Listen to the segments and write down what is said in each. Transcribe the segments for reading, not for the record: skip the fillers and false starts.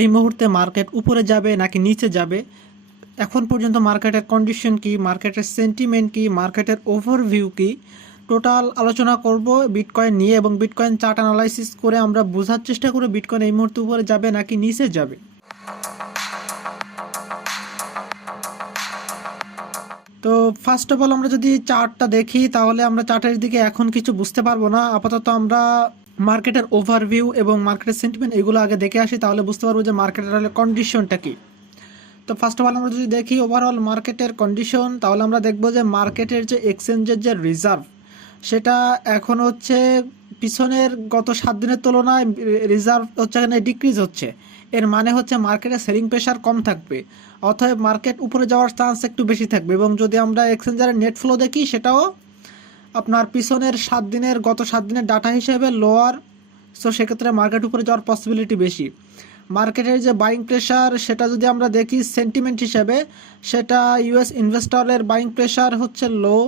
এই মুহূর্তে মার্কেট উপরে যাবে নাকি নিচে যাবে, এখন পর্যন্ত মার্কেটের কন্ডিশন কি, মার্কেটের সেন্টিমেন্ট কি, মার্কেটের ওভারভিউ কি, টোটাল আলোচনা করব বিটকয়েন নিয়ে এবং বিটকয়েন চার্ট অ্যানালাইসিস করে আমরা বোঝার চেষ্টা করব বিটকয়েন এই মুহূর্তে উপরে যাবে নাকি নিচে যাবে। তো ফার্স্ট অফ অল আমরা যদি চার্টটা দেখি তাহলে আমরা চার্টের দিকে এখন কিছু বুঝতে পারবো না। আপাতত আমরা মার্কেটের ওভারভিউ এবং মার্কেটের সেন্টিমেন্ট এগুলো আগে দেখে আসি, তাহলে বুঝতে পারবো যে মার্কেটের কন্ডিশনটা কি। তো ফার্স্ট অফ অল আমরা যদি দেখি ওভারঅল মার্কেটের কন্ডিশন, তাহলে আমরা দেখব যে মার্কেটের যে এক্সচেঞ্জের যে রিজার্ভ সেটা এখন হচ্ছে পিছনের গত 7 দিনের তুলনায় রিজার্ভ হচ্ছে এখানে ডিক্রিজ হচ্ছে। এর মানে হচ্ছে মার্কেটে সেলিং প্রেশার কম থাকবে, অতএব মার্কেট উপরে যাওয়ার চান্স একটু বেশি থাকবে। এবং যদি আমরা এক্সচেঞ্জারের নেট ফ্লো দেখি সেটাও আপনার পিছনের 7 দিনের গত 7 দিনের ডাটা হিসেবে লোয়ার, সো সেক্ষেত্রে মার্কেট উপরে যাওয়ার পসিবিলিটি বেশি। মার্কেটের যে বাইং প্রেশার সেটা যদি আমরা দেখি সেন্টিমেন্ট হিসেবে, সেটা ইউএস ইনভেস্টরের বাইং প্রেশার হচ্ছে লো,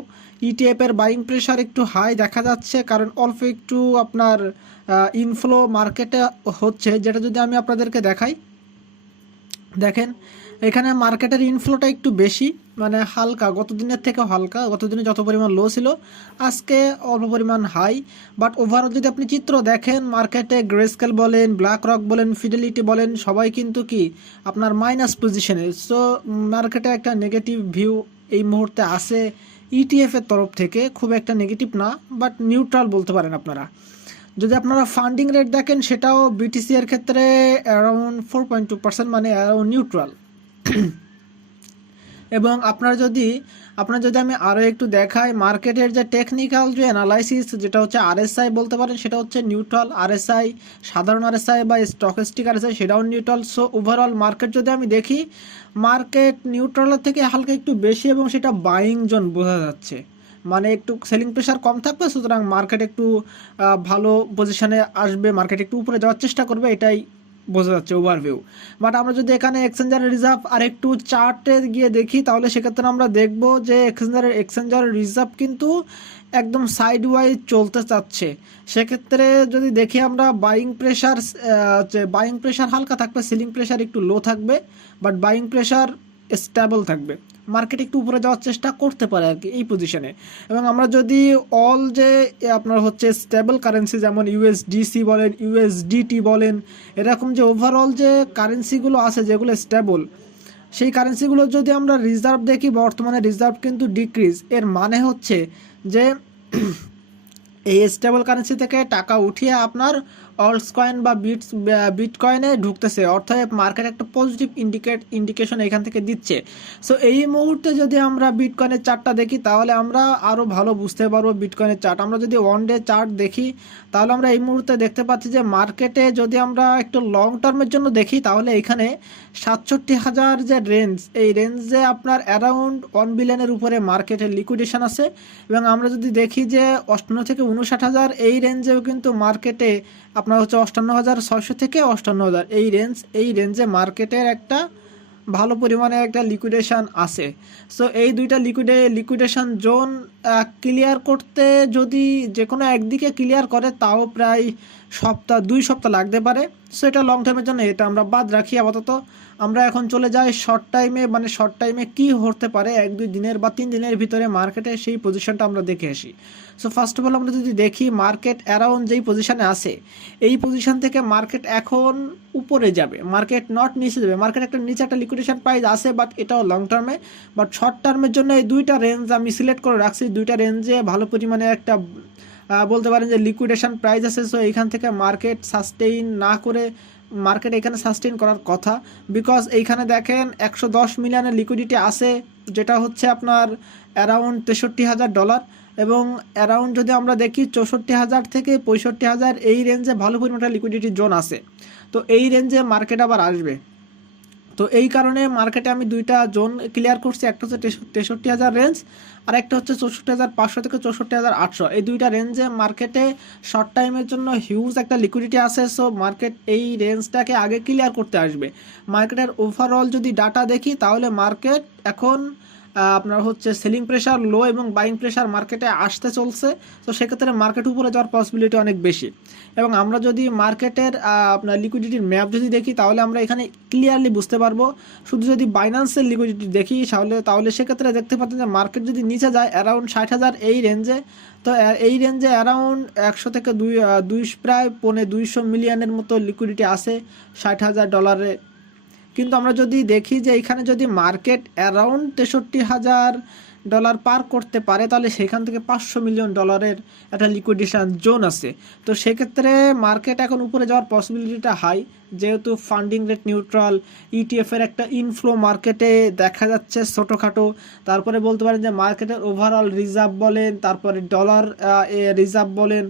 ইটিএফের বাইং প্রেশার একটু হাই দেখা যাচ্ছে, কারণ অল্প একটু আপনার ইনফ্লো মার্কেটে হচ্ছে। যেটা যদি আমি আপনাদেরকে দেখাই, দেখেন এখানে মার্কেটের ইনফ্লোটা একটু বেশি, মানে হালকা, গত দিনের থেকে হালকা, গত দিনে যত পরিমাণ লো ছিল আজকে অল্প পরিমাণ হাই। বাট ওভারঅল যদি আপনি চিত্র দেখেন মার্কেটে গ্রেস্কেল বলেন, ব্ল্যাক রক বলেন, ফিডেলিটি বলেন, সবাই কিন্তু কি আপনার মাইনাস পজিশনে। সো মার্কেটে একটা নেগেটিভ ভিউ এই মুহূর্তে আসে ইটিএফের তরফ থেকে, খুব একটা নেগেটিভ না বাট নিউট্রাল বলতে পারেন আপনারা। যদি আপনারা ফান্ডিং রেট দেখেন সেটাও বিটিসি এর ক্ষেত্রে অ্যারাউন্ড 4.2%, মানে অ্যারাউন্ড নিউট্রাল। এবং আপনার যদি আমি আরও একটু দেখাই মার্কেটের যে টেকনিক্যাল যে অ্যানালাইসিস, যেটা হচ্ছে আরএসআই বলতে পারেন, সেটা হচ্ছে নিউট্রাল আরএসআই, সাধারণ আরএসআই বা স্টকস্টিক আরএসআই সেটাও নিউট্রাল। সো ওভারঅল মার্কেট যদি আমি দেখি, মার্কেট নিউট্রালের থেকে হালকা একটু বেশি এবং সেটা বাইং জোন বোঝা যাচ্ছে, মানে একটু সেলিং প্রেশার কম থাকবে, সুতরাং মার্কেট একটু ভালো পজিশনে আসবে, মার্কেট একটু উপরে যাওয়ার চেষ্টা করবে, এটাই বোঝা যাচ্ছে ওভারভিউ। বাট আমরা যদি এখানে এক্সচেঞ্জারের রিজার্ভ আর একটু চার্টে গিয়ে দেখি তাহলে সেক্ষেত্রে আমরা দেখব যে এক্সচেঞ্জারের রিজার্ভ কিন্তু একদম সাইড ওয়াইজ চলতে চাচ্ছে। সেক্ষেত্রে যদি দেখি আমরা বাইং প্রেশার হালকা থাকবে, সেলিং প্রেশার একটু লো থাকবে, বাট বাইং প্রেশার স্টেবল থাকবে, মার্কেট একটু উপরে যাওয়ার চেষ্টা করতে পারে আর কি এই পজিশনে। এবং আমরা যদি অল যে আপনার হচ্ছে স্টেবল কারেন্সি যেমন ইউএসডিসি বলেন, ইউএসডিটি বলেন, এরকম যে ওভারঅল যে কারেন্সিগুলো আছে যেগুলো স্টেবল, সেই কারেন্সিগুলো যদি আমরা রিজার্ভ দেখি, বর্তমানে রিজার্ভ কিন্তু ডিক্রিজ। এর মানে হচ্ছে যে এই স্টেবল কারেন্সি থেকে টাকা উঠিয়ে আপনার অল্টস কয়েন বা বিটকয়েনে ঢুকতেছে, অর্থাৎ মার্কেট একটা পজিটিভ ইন্ডিকেশন এখান থেকে দিচ্ছে। সো এই মুহূর্তে যদি আমরা বিটকয়েনের চার্টটা দেখি তাহলে আমরা আরও ভালো বুঝতে পারবো বিটকয়েনের চার্ট। আমরা যদি ওয়ান ডে চার্ট দেখি তাহলে আমরা এই মুহূর্তে দেখতে পাচ্ছি যে মার্কেটে যদি আমরা একটু লং টার্মের জন্য দেখি তাহলে এখানে 67,000 যে রেঞ্জ, এই রেঞ্জে আপনার অ্যারাউন্ড 1 বিলিয়নের উপরে মার্কেটের লিকুইডেশন আছে। এবং আমরা যদি দেখি যে 58 থেকে 59,000 এই রেঞ্জেও কিন্তু মার্কেটে আপনার হচ্ছে 58,600 থেকে 58,000 এই রেঞ্জে মার্কেটের একটা ভালো পরিমাণে একটা লিকুইডেশন আছে। সো এই দুইটা লিকুইডেশন জোন ক্লিয়ার করতে যদি যে কোনো একদিকে ক্লিয়ার করে তাও প্রায় 2 সপ্তাহ লাগতে পারে। সো এটা লং টার্মের জন্য এটা আমরা বাদ রাখি আপাতত। আমরা এখন চলে যাই শর্ট টাইমে, মানে শর্ট টাইমে কী হতে পারে 1-2 দিনের বা 3 দিনের ভিতরে মার্কেটে, সেই পজিশনটা আমরা দেখে আসি। সো ফার্স্ট অফ অল আমরা যদি দেখি মার্কেট অ্যারাউন্ড যেই পজিশনে আছে এই পজিশন থেকে মার্কেট এখন উপরে যাবে, মার্কেট নট নিচে যাবে। মার্কেট একটা নিচে একটা লিকুইডেশন প্রাইস আছে, বাট এটাও লং টার্মে। বাট শর্ট টার্মের জন্য এই দুইটা রেঞ্জ আমি সিলেক্ট করে রাখছি, দুইটা রেঞ্জে ভালো পরিমাণে একটা বলতে পারেন যে লিকুইডেশন প্রাইস আছে। সো এইখান থেকে মার্কেট সাস্টেইন না করে মার্কেট এখানে সাস্টেইন করার কথা, বিকজ এইখানে দেখেন 110 মিলিয়নের লিকুইডিটি আছে, যেটা হচ্ছে আপনার অ্যারাউন্ড $63,000। এবং অ্যারাউন্ড যদি আমরা দেখি 64,000 থেকে 65,000 এই রেঞ্জে ভালো পরিমাণে লিকুইডিটি জোন আছে। তো এই রেঞ্জে মার্কেট আবার আসবে। তো এই কারণে মার্কেটে আমি দুইটা জোন ক্লিয়ার করছি, একটা হচ্ছে 63,000 রেঞ্জ আর একটা হচ্ছে 64,500 থেকে 64,800। এই দুইটা রেঞ্জে মার্কেটে শর্ট টাইমের জন্য হিউজ একটা লিকুইডিটি আছে। সো মার্কেট এই রেঞ্জটাকে আগে ক্লিয়ার করতে আসবে। মার্কেটের ওভারঅল যদি ডাটা দেখি তাহলে মার্কেট এখন আপনার হচ্ছে সেলিং প্রেশার লো এবং বাইং প্রেশার মার্কেটে আসতে চলছে। তো সেক্ষেত্রে মার্কেট উপরে যাওয়ার পসিবিলিটি অনেক বেশি। এবং আমরা যদি মার্কেটের আপনার লিকুইডিটির ম্যাপ যদি দেখি তাহলে আমরা এখানে ক্লিয়ারলি বুঝতে পারবো। শুধু যদি বাইন্যান্সের লিকুইডিটি দেখি তাহলে সেক্ষেত্রে দেখতে পাচ্ছেন যে মার্কেট যদি নিচে যায় অ্যারাউন্ড 60,000 এই রেঞ্জে, তো এই রেঞ্জে অ্যারাউন্ড 100 থেকে প্রায় $200 মিলিয়নের মতো লিকুইডিটি আছে $60,000। কিন্তু আমরা যদি দেখি যে এখানে যদি মার্কেট অ্যারাউন্ড $63,000 পার করতে পারে তাহলে সেখান থেকে $500 মিলিয়ন একটা লিকুইডেশন জোন আছে। তো সেক্ষেত্রে মার্কেট এখন উপরে যাওয়ার পসিবিলিটিটা হাই, যেহেতু ফান্ডিং রেট নিউট্রাল, ইটিএফের একটা ইনফ্লো মার্কেটে দেখা যাচ্ছে ছোটোখাটো। তারপরে বলতে পারেন যে মার্কেটের ওভারঅল রিজার্ভ বলেন, তারপরে ডলার রিজার্ভ বলেন,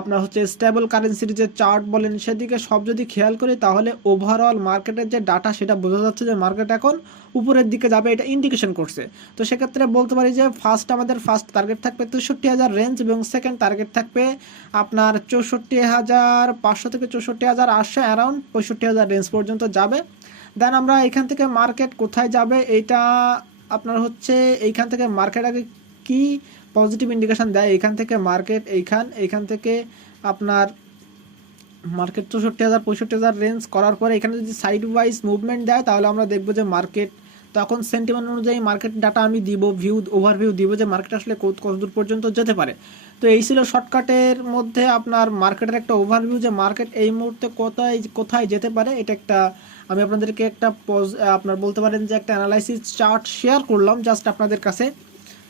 আপনার হচ্ছে স্টেবল কারেন্সির যে চার্ট বলেন, সেদিকে সব যদি খেয়াল করি তাহলে ওভারঅল মার্কেটের যে ডাটা সেটা বোঝা যাচ্ছে যে মার্কেট এখন উপরের দিকে যাবে, এটা ইন্ডিকেশন করছে। তো সেক্ষেত্রে বলতে পারি যে আমাদের ফার্স্ট টার্গেট থাকবে 63,000 রেঞ্জ এবং সেকেন্ড টার্গেট থাকবে আপনার 64,500 থেকে 64,800, অ্যারাউন্ড 65,000 রেঞ্জ পর্যন্ত যাবে। দেন আমরা এখান থেকে মার্কেট কোথায় যাবে এইটা আপনার হচ্ছে এইখান থেকে মার্কেট আগে কি পজিটিভ ইন্ডিকেশন দেয়, এইখান থেকে মার্কেট এইখান থেকে আপনার মার্কেট 64,000 65,000 রেঞ্জ করার পরে এখানে যদি সাইড ওয়াইজ মুভমেন্ট দেয় তাহলে আমরা দেখবো যে মার্কেট তখন সেন্টিমেন্ট অনুযায়ী মার্কেট ডাটা আমি দিব, ওভারভিউ দিব যে মার্কেট আসলে কত দূর পর্যন্ত যেতে পারে। তো এই ছিল শর্টকাটের মধ্যে আপনার মার্কেটের একটা ওভারভিউ যে মার্কেট এই মুহূর্তে কোথায় যেতে পারে। এটা একটা আমি আপনাদেরকে একটা আপনার বলতে পারেন যে একটা অ্যানালাইসিস চার্ট শেয়ার করলাম জাস্ট আপনাদের কাছে।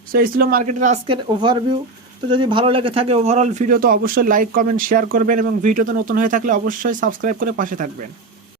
সো এই ছিল মার্কেটের আজকের ওভারভিউ। তো যদি ভালো লেগে থাকে ওভারঅল ভিডিও তো অবশ্যই লাইক কমেন্ট শেয়ার করবেন এবং ভিডিওতে নতুন হয়ে থাকলে অবশ্যই সাবস্ক্রাইব করে পাশে থাকবেন।